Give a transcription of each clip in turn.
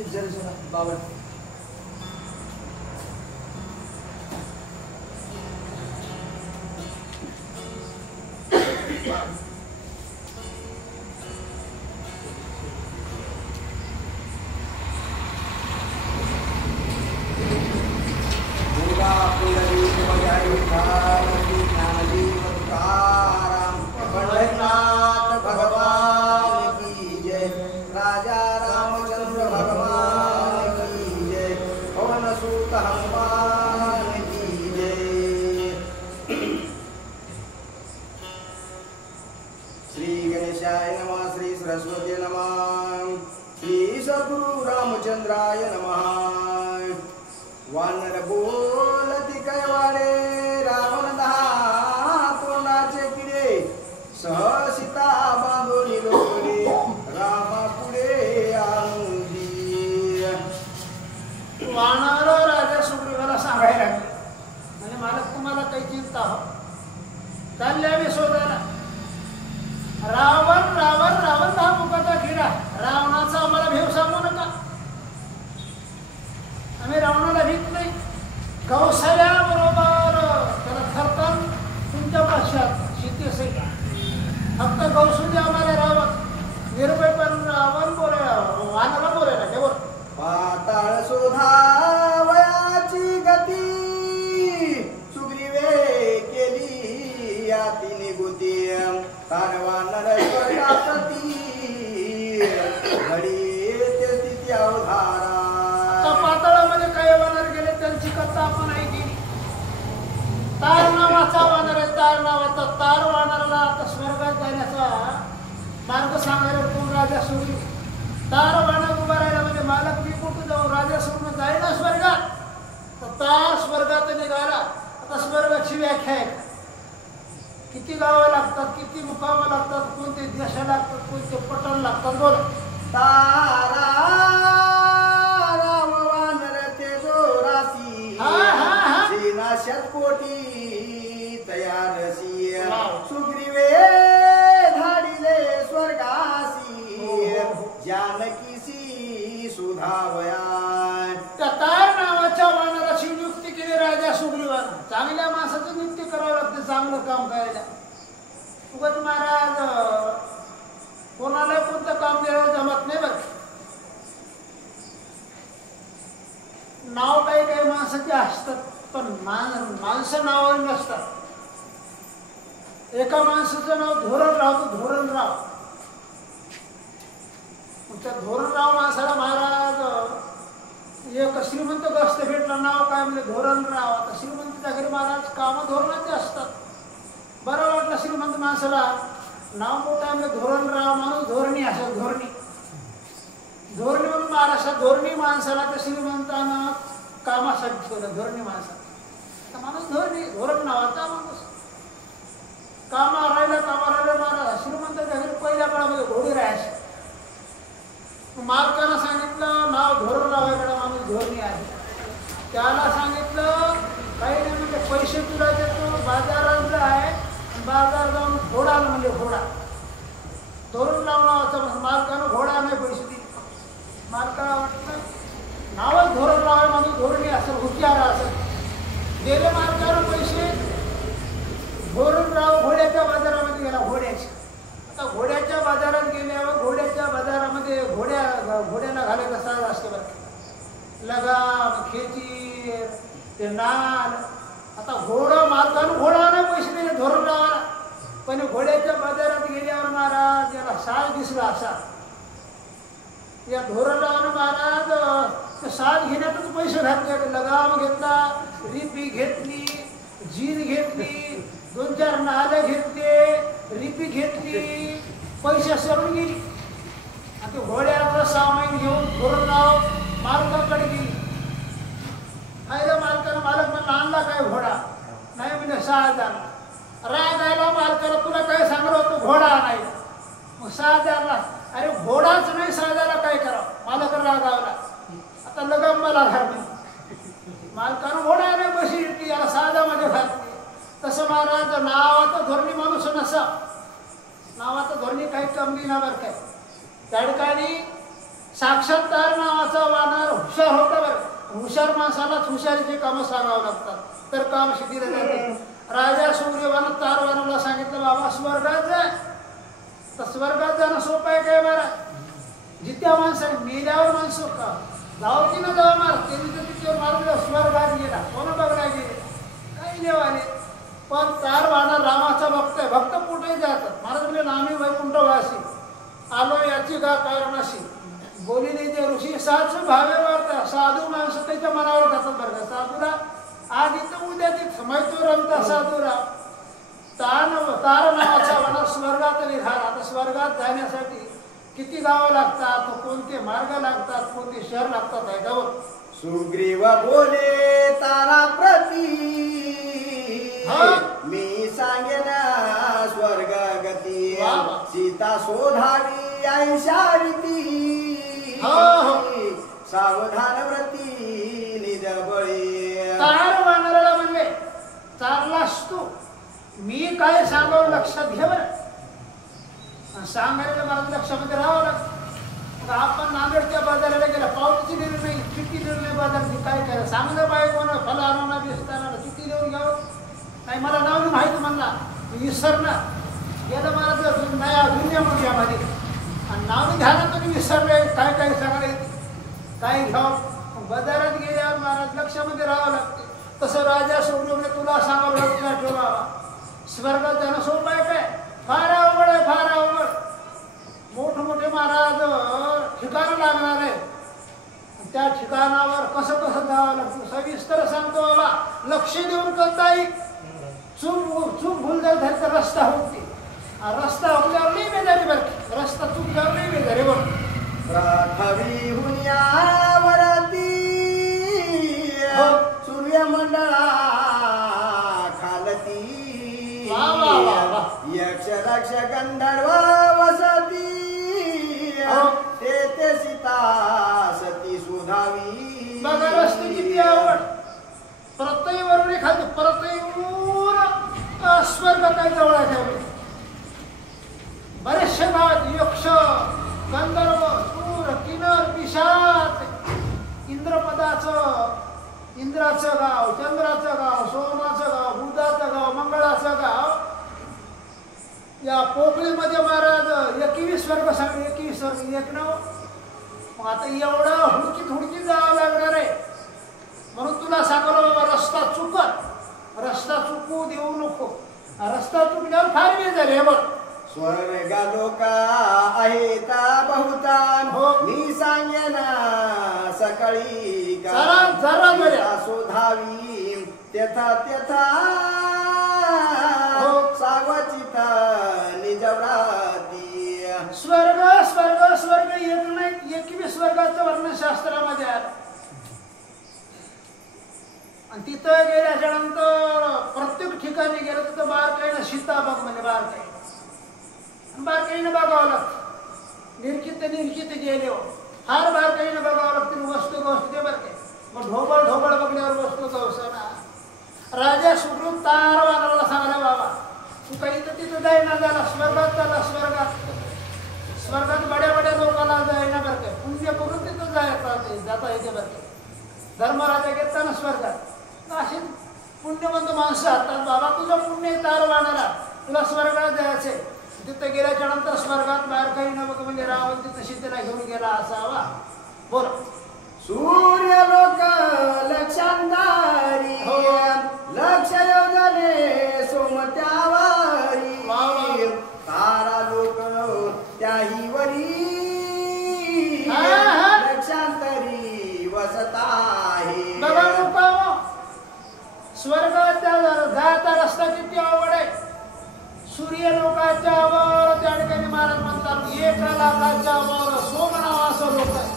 बाबा रामचंद्राय नमः। वानर बोलती कैवाडे रावण दहा तोंडाचे किडे सहसिता बांधून लोकडे रामा पुढे आनंदी। वानर राजा सुग्रीवाला सांगायला लागले म्हणजे मला तुम्हाला काही चिंता हो चालले आम्ही शोधायला रावण रावण रावण दहा मुखाचा किडा रावणाचा आम्हाला भेव सांगू नका आम्ही रावणाला भीत नाही कौशल्याबरोबर त्याला थरथर तुमच्या पश्चात शेती असेल फक्त कौशल्य आम्हाला रावण निर्भय पण रावण बोले वानरा बोलायला केवळ पाताळ शोधावयाची गती सुग्रीवे केली या तिने गोती वानर स्वर्गापती घडी ते स्थिती अवधारा पाताळामध्ये काही वानर गेले त्यांची कथा आपण ऐकली तार नावाचा वानर आहे तार नावाचा तार वानराला आता स्वर्गात जाण्याचा मार्ग सांगायला कोण राजा सुग्रीव तार वानर उभा राहिला म्हणजे मालक मी कुठं जाऊ राजा सोडून जाईल ना स्वर्गात तर तार स्वर्गात निघाला आता स्वर्गाची व्याख्या आहे किती गावं लागतात किती मुकामं लागतात कोणते देश लागतात कोणते पटण लागतात बोल तारा राम वानर तेजोरासी सेना शतकोटी तयारसी सुग्रीवे धाडिले स्वर्गासी जानकीसी सुधावया त्या तार नावाच्या वानराची नियुक्ती केली राजा सुग्रीवानं चांगल्या माणसाचं नियुक्ती करावं लागतं चांगलं काम करायला उगाच महाराज कोणाला कोणतं काम द्यायला जमत नाही बरं नाव काही काही माणसाचे असतात पण माणसं नाव नसतात एका माणसाचं नाव धोरणराव तो धोरणराव त्या धोरणराव माणसाला महाराज एक श्रीमंत गस्त भेटला नाव काय म्हणजे धोरणराव आता श्रीमंताच्या घरी महाराज काम धोरणाचे असतात बरं वाटलं श्रीमंत माणसाला नाव मोठा म्हणजे धोरणराव माणूस धोरणी असं धोरणी धोरणी म्हणून महाराष्ट्रात धोरणी माणसाला त्या श्रीमंतानं कामासाठी ठेवलं धोरणी माणसाला माणूस धोरणी धोरण नावाचा माणूस कामा राहिला महाराज श्रीमंताच्या घरी पहिल्या काळामध्ये घोडी राहायची मालकानं सांगितलं नाव धोरणराव आहे माणूस धोरणी आहे त्याला सांगितलं काही नाही म्हणजे पैसे तुला देतो बाजारात आहे बाजार जाऊन घोडा म्हणजे घोडा धोरणराव नावाचा मालकानं घोडा नाही पैसे दिले मालकाला वाटतं नावच धोरणराव आहे माणूस धोरणी असेल हुशार असेल गेले मालकानं पैसे धोरणराव घोड्याच्या बाजारामध्ये गेला घोड्याच्या आता घोड्याच्या बाजारात गेल्यावर घोड्याच्या बाजारामध्ये घोड्याला घालायचा साज असते बरं लगाम खेची ते नाल आता घोडा मालकानं घोडा नाही पैसे दिले धोरणरावाला पण घोड्याच्या बाजारात गेल्यावर महाराज याला साज दिसला असा या धोरणरावानं महाराज साज घेण्यातच पैसे घातले लगाम घेतला रिपी घेतली जीन घेतली 2-4 नाले घेतले रिपी घेतली पैसे सरून गेली आणि ते घोड्याचं सामान घेऊन धोरणराव मालकाकडे गेली आईला मालकानं मालक म्हणला आणला काय घोडा नाही म्हणजे 6,000 राग आला मालकाला तुला काय सांगलं होतं घोडा आणायला मग 6,000 अरे घोडाच नाही 6,000 काय करावं मालक राग आला आता लगाम मला घालणे मालकानं घोडा नाही बशी येते याला 6,000 मध्ये घालते तसं महाराज नावाचं धोरणी माणूस नसा नावाचं धोरणी काही कमी ना बरं काय त्या ठिकाणी साक्षात तार नावाचा वानर हुशार होता बरं. हुशार माणसालाच हुशारीचे कामं सांगावं लागतात तर काम शिकले जाते. राजा सूर्यवान तार वानरला सांगितलं बाबा स्वर्गात जा. तर स्वर्गात जाणं सोपं आहे काय बरं. जित्या माणसाने मेल्यावर माणसं का जाऊ की न जाऊ मार त्यांनी तर तिथे मारून स्वर्गात गेला कोण बघला गेले काही देवाने. पण तार वानर रामाचा भक्त आहे. भक्त कुठेही जातात. महाराज म्हणजे नामी वैकुंठवासी आलो याची का कारणाशी बोलिले जे ऋषी साधू भावे वार्ता. साधू माणसं त्याच्या मनावर जातात बरं का. साधूला आज इथं उद्या ते माहिती रमता साधूला. तार नावाचा वानर स्वर्गात निघाला. आता स्वर्गात जाण्यासाठी किती गावं लागतात कोणते मार्ग लागतात कोणते शहर लागतात आहे का. सुग्रीव बोले तारा प्रती मी सांगेन स्वर्ग गती. सीता शोधावी ऐशारीती सावधान व्रती निज बळी. तार वानराला म्हणले चाललास तू मी काय सांगावं लक्षात घे बरं. सांगायला मला लक्षामध्ये राहावं लागतं. आपण नांदेडच्या बाजाराला गेला पावतीची दिली नाही चिठ्ठी दिली नाही बाजारची काय करायला सांगलं पाहिजे कोणा फला आणा दिसताना चिठ्ठी देऊन घ्यावं. नाही मला नाव नाही माहिती म्हणला मी विसरणार गेलं मला तर नया दुनियामध्ये यामध्ये आणि नाव घ्यायला तुम्ही विसरले काय काय सांगायला येते काय घ्यावं. बाजारात गेल्यावर महाराज लक्षामध्ये राहावं लागते. तसं राजा सोडून तुला सांगावं लागतं ठेवावा. स्वर्गात जाणं सोपं आहे काय फार अवघड आहे फार अवघड. मोठमोठे महाराज ठिकाणं लागणार आहे त्या ठिकाणावर कसं कसं जावं लागतं सविस्तर सांगतो बाबा. लक्ष देऊन करता येईल. चूक भूल जर झाली तर रस्ता होते. रस्ता होल्यावर नाही बेजारी बरं. रस्ता चुकल्यावर नाही बेजारी बघ. राखावी हुन्यावरती सूर्यमंडळा खालती. यक्ष रक्ष गंधर्व वसती तेथे सीता सती सुधावी. बघा रस्ते किती आवड. प्रत्ययवरून एखादी प्रत्ययवरून स्वर्ग काय जवळ आहे. बरेचसे गावात यक्ष गंधर्व सूर किन्नर पिशाच इंद्राचं गाव चंद्राचं गाव सोमाचं गाव बुधाचं गाव मंगळाचं गाव. या पोकळीमध्ये महाराज 21 वर्ग सांगले 21 वर्ग एक नाव. मग आता एवढं हुडकीत जावं लागणार आहे. म्हणून तुला सांगलो बाबा रस्ता चुकत रस्ता चुकू देऊ नको. रस्ता चुकल्यावर फार वेळ झाले बघ. स्वर्ग लोक आहेत बहुतान मी सांगेन सकाळी जरा शोधावी तेथा तेथा सावचित निजव्राती. स्वर्ग स्वर्ग स्वर्ग एक नाही 21 वर्गाचं वर्णशास्त्रामध्ये आलं. आणि तिथं गेल्याच्या नंतर प्रत्येक ठिकाणी गेलं तिथं बारकाईनं सीताबाग म्हणजे बारकाईनं बघावं लागतं. निरखित गेले फार बारकाईनं बघावं लागतं. वस्तू ते बरं काय मग ढोबळ बघण्यावर वस्तू गवसाना. राजा सुखरूप तार वानराला सांगला बाबा तू काही तर तिथं जाईना झाला स्वर्गात झाला स्वर्गात बड्या लोकांना जाईना बरं काय पुण्य करून तिथं जाता येते बरं काय. धर्मराजा घेताना स्वर्गात अशी पुण्यवंत माणसं असतात. बाबा तुझं पुण्य तार वानरा तुला स्वर्गात जायचंय. तिथं गेल्याच्या नंतर स्वर्गात बाहेर काही न बघ म्हणजे रावण तिथं सीतेला घेऊन गेला असावा. बोल सूर्य लोक लक्षांतारी लक्ष योजने सोमत्यावारी. तारा लोक त्याही वरी लक्षांतरी वसत आहे. बघा लोक स्वर्गात जायचा रस्ता किती आवड आहे. सूर्य लोकाच्या वर त्या ठिकाणी महाराज म्हणतात 1 लाखाच्या वर सोम नावाचं लोक आहे.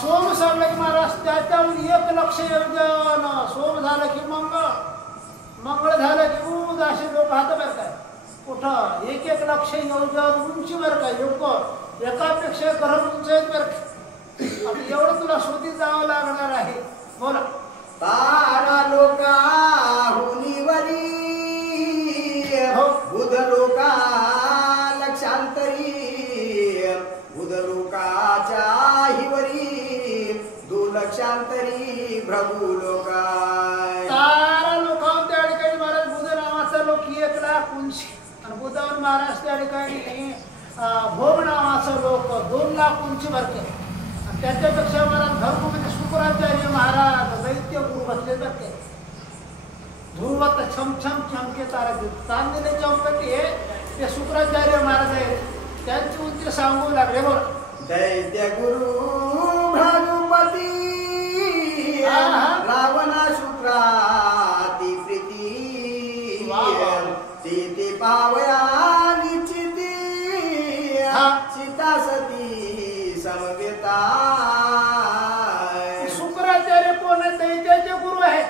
सोम सांगलं की महाराज त्याच्याहून 1 लक्ष योजन. सोम झालं की मंगळ झालं की बुध असे लोक हात बरं काय कुठं 1 लक्ष योजन उंची बरं काय लोक एकापेक्षा घरात उंच आहेत बरं काय. एवढं तुला शोधित जावं लागणार आहे. बोला तारा लोका हुनीवरी बुध लोका लक्षांतरी बुध लोकाच्या महाराज त्या ठिकाणी भोम नावाचा लोक 2 लाख उंची भरते. आणि त्याच्यापेक्षा मला धर्ममध्ये शुक्राचार्य महाराज दैत्य गुरु बसले जाते. ध्रुवत छमछम चमके तारे चांदणे चमकते ते शुक्राचार्य महाराज आहेत. त्यांची उंची सांगू लागले. बोल. दैत्य गुरु भगवती रावणा शुक्राती प्रीती ते पावया निश्चिती सीता सती समवेता. शुक्राचार्य कोण आहे? दैत्याचे गुरु आहेत.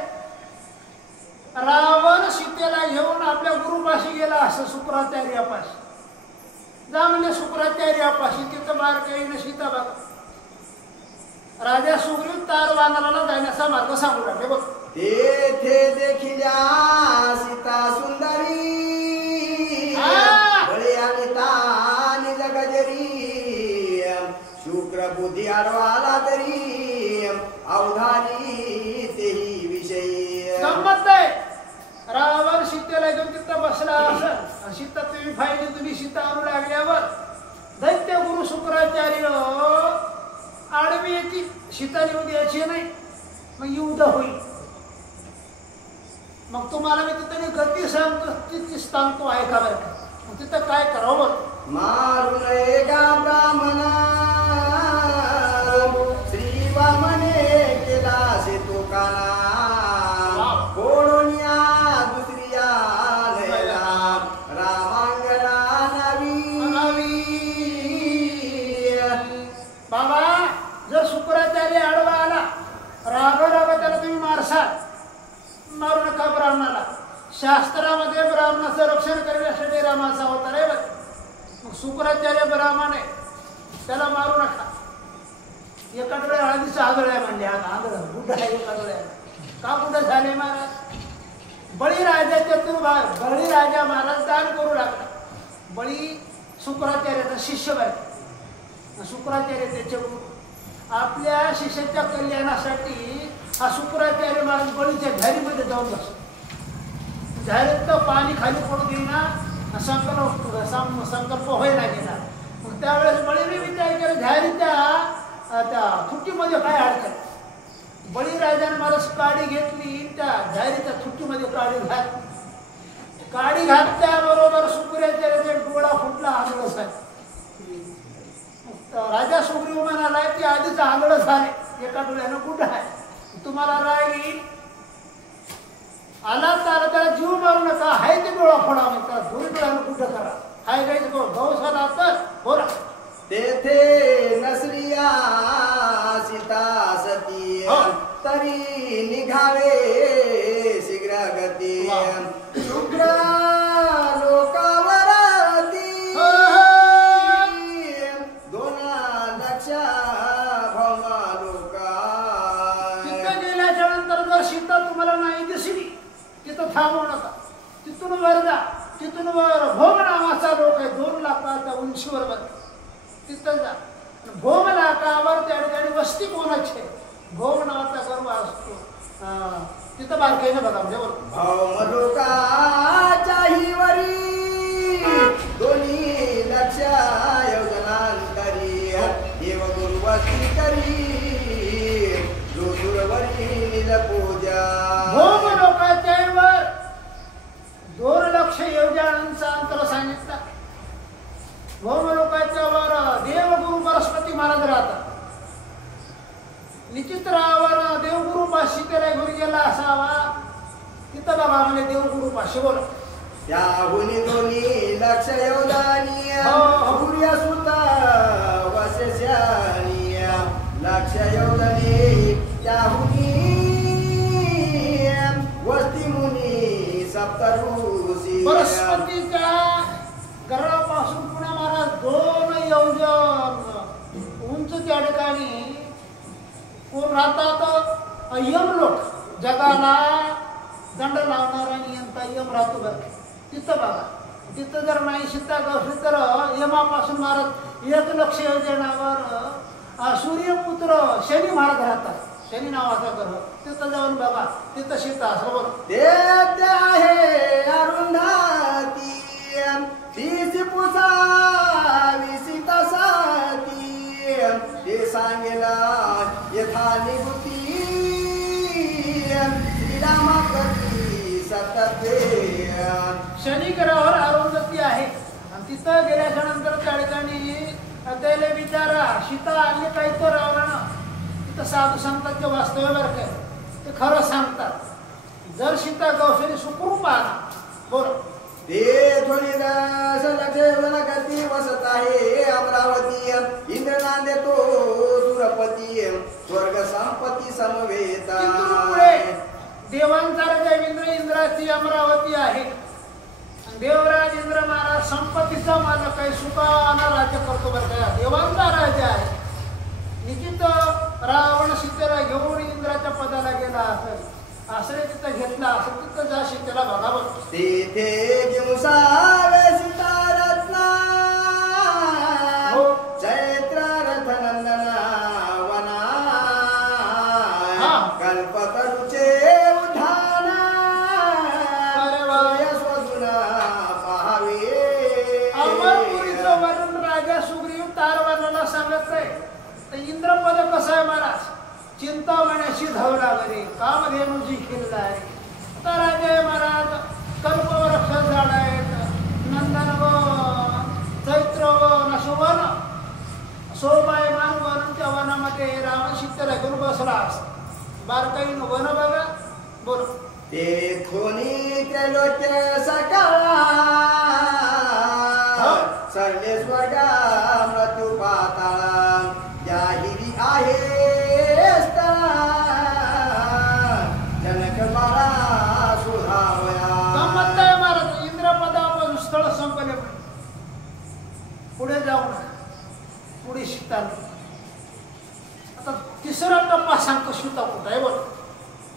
रावण सीतेला घेऊन आपल्या गुरुपाशी गेला असं शुक्राचार्यापाशी जा म्हणजे शुक्राचार्यापाशी तिथं मार्ग येईन सीता बघा. राजा सुग्रीव तार वानराला जाण्याचा मार्ग सांगू लागले. बघ. तेथे देखिल्या सीता सुंदरी बळी आणि तानी जगजरी शुक्र बुद्धी आडवाला तरी अवधानी तेही विषयी. गंमत नाही. रावण सीतेला घेऊन तिथं बसला असं सीता तुम्ही पाहिजे तुम्ही सीता आणू लागल्यावर दैत्य गुरु शुक्राचार्य आडवी येते. सीता येऊ द्यायची नाही. मग युद्ध होईल. मग तुम्हाला मी तिथं गती सांगतो तिथे सांगतो ऐका बरं का. मग तिथं काय करावं? मारून एका ब्राह्मणा श्री वामने केला से तो काना कोणोनिया दुसरिया लयला रामांगणा नवी. बाबा जर शुक्राचार्य आडवा आला राग त्याला तुम्ही मारसाल. मारू नका ब्राह्मणाला. शास्त्रामध्ये ब्राह्मणाचं रक्षण करण्यासाठी रामाचा अवतार आहे. मग शुक्राचार्य ब्राह्मण आहे त्याला मारू नका. एका डोळ्या हळदीचं आंधळ आहे म्हणजे आंधळ बुड्ढा आहे एका डोळ्याला. का बुड्ढा झाले महाराज? बळीराजाच्या बळीराजा महाराज दान करू लागला. बळी शुक्राचार्याचा शिष्य आहे. शुक्राचार्य त्याच्या आपल्या शिष्याच्या कल्याणासाठी हा शुक्राचार्य महाराज बळीच्या झारीमध्ये जाऊन बसतो. झारीत पाणी खाली पडू देईना. संकल्प व्हायला गेला. मग त्यावेळेस बळीने विचार केला झारीच्या त्या थुट्टीमध्ये काय अडचण. बळीराजाने मला काडी घेतली त्या झारीच्या थुट्टीमध्ये काडी घातली. काडी घातल्याबरोबर शुक्राचार्याचा डोळा फुटला. आंधळ झाले. राजा सुग्रीव म्हणाला की आधीच आंधळ झाले एका डोळ्यानं कुठं आहे. तुम्हाला राहिली आला तर त्याला जीव मारू नका. हाय ते डोळा फोडा म्हणतात. दोन्ही डोळ्यानं कुठं करा. हाय गायचं गौस आला तर बोला. तेथे नसरिया सीता सती तरी निघावे शीघ्र गती शुक्र लोकावरती 2 लक्ष भौमा लोका. तिथं गेल्याच्या नंतर जर सीता तुम्हाला नाही दिसली तिथं थांबवू नका. तिथून वर जा. तिथून वर भोम नावाचा लोक आहे 2 लाखाच्या उंचीवर वर तिथं जा. भोम लाखावर त्या ठिकाणी वस्ती कोणाची आहे? भोम नावाचा गर्व असतो. तिथं बारकाईने बघा म्हणजे भौम लोकाच्याही वरी 2 लक्ष योजनांतरी देव गुरु वस्ती करी जो सुरवरी नील पूजा. भोम लोकाच्या वर 2 लक्ष योजनांचा अंतर सांगितला. भौम लोकांच्या वर देवगुरु बृहस्पती महाराज राहतात. निचित्रावर देवगुरु पाशी त्याला घेऊन गेला असावा. तिथं बघा म्हणजे देवगुरु पाशी बोल. त्याहुनी 2 लक्ष योजनी सूर्य सुत वसस्यानी लक्ष योजनी त्याहुनी वस्ती मुनी सप्तऋषी. बृहस्पतीच्या घरापासून पुणे महाराज 2 योजन उंच त्या ठिकाणी कोण राहतात? यमलोक. जगाला दंड लावणारा नियंता यम राहतो बरं. तिथं बघा. तिथं जर नाही सीता गवली तर यमापासून महाराज 1 लक्ष योजनावर सूर्यपुत्र शनी महाराज राहतात. शनी नावाचा ग्रह. तिथं जाऊन बघा. तिथं सीता असं बोल. ते आहे अरुंधती ती पुसावी सीता सती ते सांगेला यथा निभूती श्रीरामाप्रती सतते शनिग्रहावर अरुंधती आहे आणि तिथं गेल्याच्या नंतर त्या ठिकाणी त्याला विचारा सीता आणली काही तर रावणानं तिथं साधू संतांचे वास्तव्य बरं काय ते खरं सांगतात जर सीता गौशरी सुखरूप आला बोल ते थोडी लक्ष करती वसत आहे अमरावती इंद्र नांदेतो सुरपती स्वर्ग संपत्ती समवेता पुढे देवांचा राजा इंद्राची अमरावती आहे देवराज इंद्र महाराज संपत्तीचा मालक काही सुखानं राज्य करतो बरं का देवांचा राजा आहे निश्चित रावण सीतेला घेऊन इंद्राच्या पदाला गेला असेल आश्रय तिथं घेतला असेल तिथं जा सीतेला बघावं तेथे जिवसावे सीता रत्ना चैत्र रथ नंदना वना कल्पतरुचे उधाना स्वजुना पाहावे अमरपुरीचं वर्णन राजा सुग्रीव तारवर्णाला सांगत आहे तर इंद्रपद कसं आहे महाराज चिंतामण्याशी धावला वरे कामधेनुजी खिल्ला आहे आता राजा महाराज कल्पवृक्ष झाड आहेत नंदन वन चैत्र वन असं वन सोपायमान वन त्या वनामध्ये रावण सीतेला घेऊन बसला बारकाईनं वन बघा बोल तेथोनी त्रिलोक सकाळा सर्वे स्वर्गा मृत्यू पाताळा जाहिरी आहे जनक बाळा सुधावया गंमत आहे महाराज इंद्रपदापासून स्थळ संपले पुढे जाऊ नका पुढे सीता आता तिसरा टप्पा सांगतो सीता कुठं आहे बोल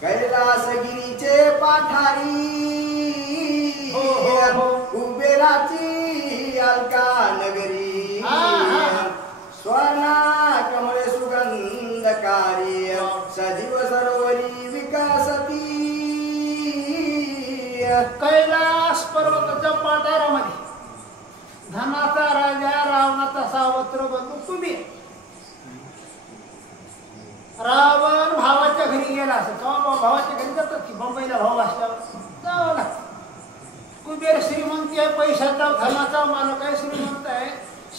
कैलासगिरीचे पाठारी कुबेराची अलका नगरी स्वर्णा कमळे सुगंधकारी सजीव सरोवरी विकासती कैलास पर्वताच्या पाठारामध्ये धनाचा राजा रावणाचा सावत्र बंधू कुबेर रावण भावाच्या घरी गेला असेल तेव्हा भावाच्या घरी जातात की मुंबईला भाऊ असल्यावर जावं लागतं कुबेर श्रीमंती आहे पैशाचा धनाचा मालक आहे श्रीमंत आहे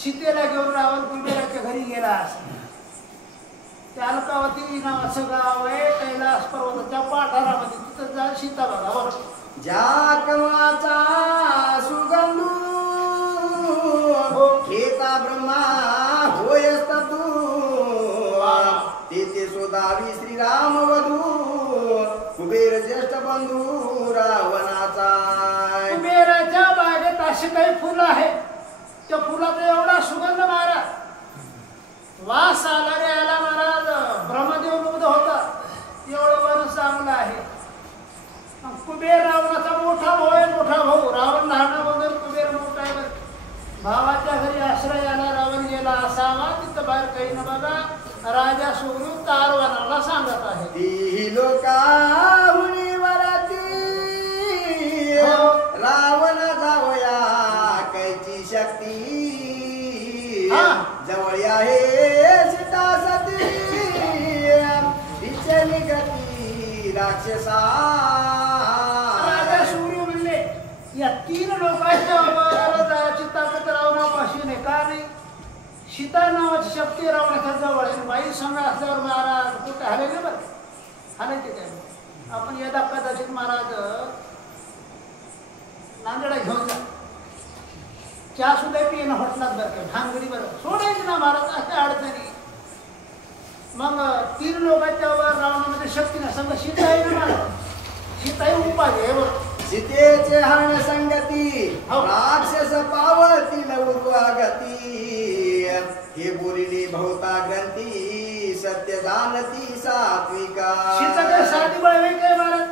सीतेला घेऊन रावण कुबेराच्या घरी गेला असेल त्या अलकावती नावाचं गाव आहे कैलास पर्वताच्या पाठारामध्ये तिथं जा सीता बघा बरोबर ज्या कमळाचा सुगंधू घेता ब्रह्मा होय तू तेथे शोधावी श्रीराम वधू कुबेर ज्येष्ठ बंधू रावणाचा कुबेराच्या बागेत अशी काही फुलं आहे त्या फुलाचा एवढा सुगंध महाराज वास आला रे आला महाराज ब्रह्मदेव मुग्ध होता एवढं वन चांगलं आहे कुबेर रावणाचा मोठा भाऊ आहे मोठा भाऊ रावण लहान वगैरे कुबेर मोठा आहे भावाच्या घरी आश्रयाला रावण गेला असावा तिथं बाहेर काही न बघा राजा सुग्रीव तारवनाला सांगत आहे ती लोकाहुनी वराती रावण जावया कैची शक्ती जवळ आहे सीता सती तिचे निगती राक्षसा राजा सुग्रीव म्हणले या 3 लोकांच्या जायची ताकद रावणापाशी नाही का नाही सीता नावाची शक्ती रावणाच्या जवळ आहे बाई संघ असल्यावर महाराज कुठे हलेले बरं हलायचे काय आपण यदा कदाचित महाराज नांदेडा घेऊन जा चहा सुद्धा पिणं हॉटलात बरं काय भानगडी बरं सोडायची ना महाराज अशा अडचणी मग 3 लोकांच्या वर रावणामध्ये शक्ती नाही समजा सीता आहे ना महाराज सीता ही उपाधी आहे बरं सीतेचे हरण संगती राक्षस पावतील उर्वागती हे बोलिली भवता ग्रंथी सत्य जाणती सात्विका सीता काय साधी बळवे काय महाराज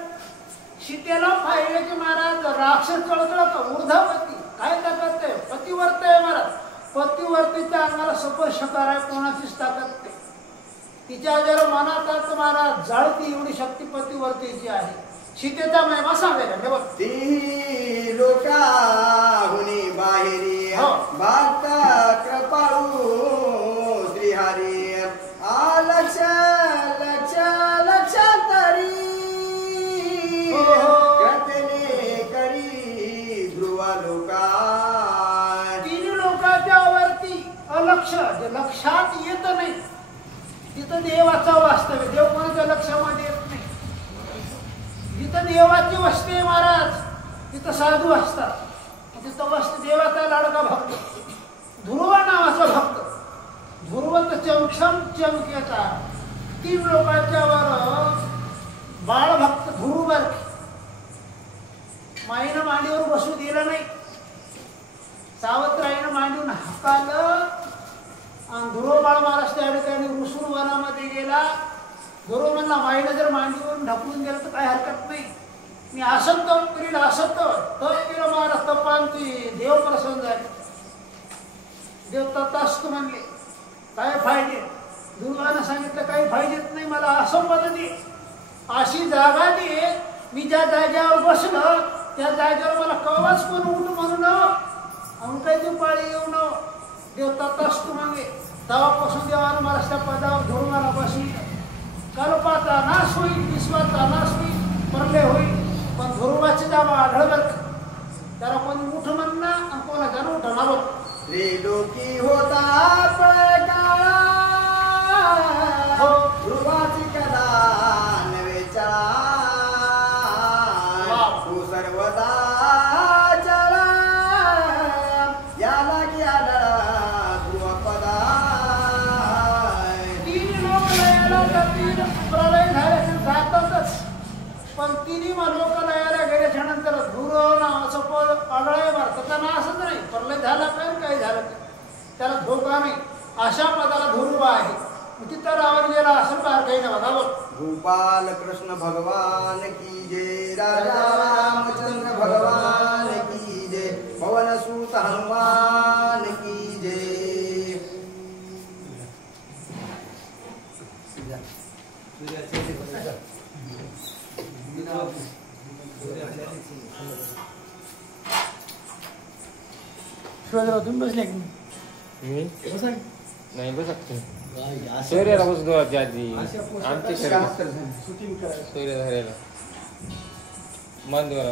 सीतेला पाहिले की महाराज राक्षस चळचळत ऊर्ध्वपती काय ताकद आहे पतिवर्त आहे महाराज पतिवर्तीच्या अंगाला स्पर्श कराय कोणाचीच ताकद नाही तिच्या जर मनात महाराज जाळती एवढी शक्ती पतिवर्तीची आहे सीतेचा महिमा सांगायला हे बघ ती लोकाहुनी बाहेरी हो. भक्त कृपाळू श्रीहरी लक्ष लक्ष लक्षांतरी हो. कृपेने करी ध्रुव लोका तिन्ही लोकांच्या वरती अलक्ष जे लक्षात येत नाही तिथं देवाचा वास्तव्य देव कोणाच्या लक्षामध्ये येत नाही. जिथं देवाची वस्ती आहे महाराज तिथं साधू असतात. तिथं वस्ती देवाचा लाडका भक्त ध्रुव नावाचा भक्त ध्रुवत चमक्षम चमकेचा 3 लोकांच्या वर बाळभक्त ध्रुवर माईनं मांडीवर बसू दिलं नाही. सावत्राईनं मांडून हाकालं आणि ध्रुव बाळ महाराज त्या ठिकाणी रुसून वनामध्ये गेला. ध्रुव म्हणला माईनं जर मांडीवरून ढकलून गेलं तर काही हरकत नाही. मी असं तप करील असं तप केलं महाराज तपांती देव प्रसन्न झाले. देव तथास्तु म्हणले. काय फायदे ध्रुवानं सांगितलं काही फायदेच नाही मला असं पद दे अशी जागा दे मी ज्या जागेवर बसलं त्या जागेवर मला कवाच कोण उठ म्हणून अंकायची पाळी येऊन देव तथास्तु म्हणले. तेव्हापासून देवानं मला त्या पदावर ध्रुवाला बसली. कल्पाचा नाश होईल विश्वाचा नाश होईल परले होईल पण ध्रुवाची जागा आढळवर त्याला कोणी उठ म्हणणं आणि कोणाच्या उठ नावं त्रिलोकी होता पळकाळा ध्रुवाची कदा नवे चळा तू सर्वदा चळा याला की आढळा ध्रुवपदा. 3 लोक लयाला जातील प्रलय झाल्याचे जातातच पण 3 लोक लयाला गेल्याच्या नंतर ध्रुव नावाचं पद आढळाय मारतं त्यांना असंच नाही प्रलय झाला काय काही झालं काय त्याला धोका नाही. अशा पदाला ध्रुव आहे. तिथं रावण गेला असं फार काही नाही बघा. गोपाल कृष्ण भगवान की जय राजा रामचंद्र भगवान की जय पवन सूत हनुमान की जय. तुम्ही बसले की मी नाही बसत सूर्याला बसतो आधी आमच्या शरीरात सूर्य धरायला मान देवा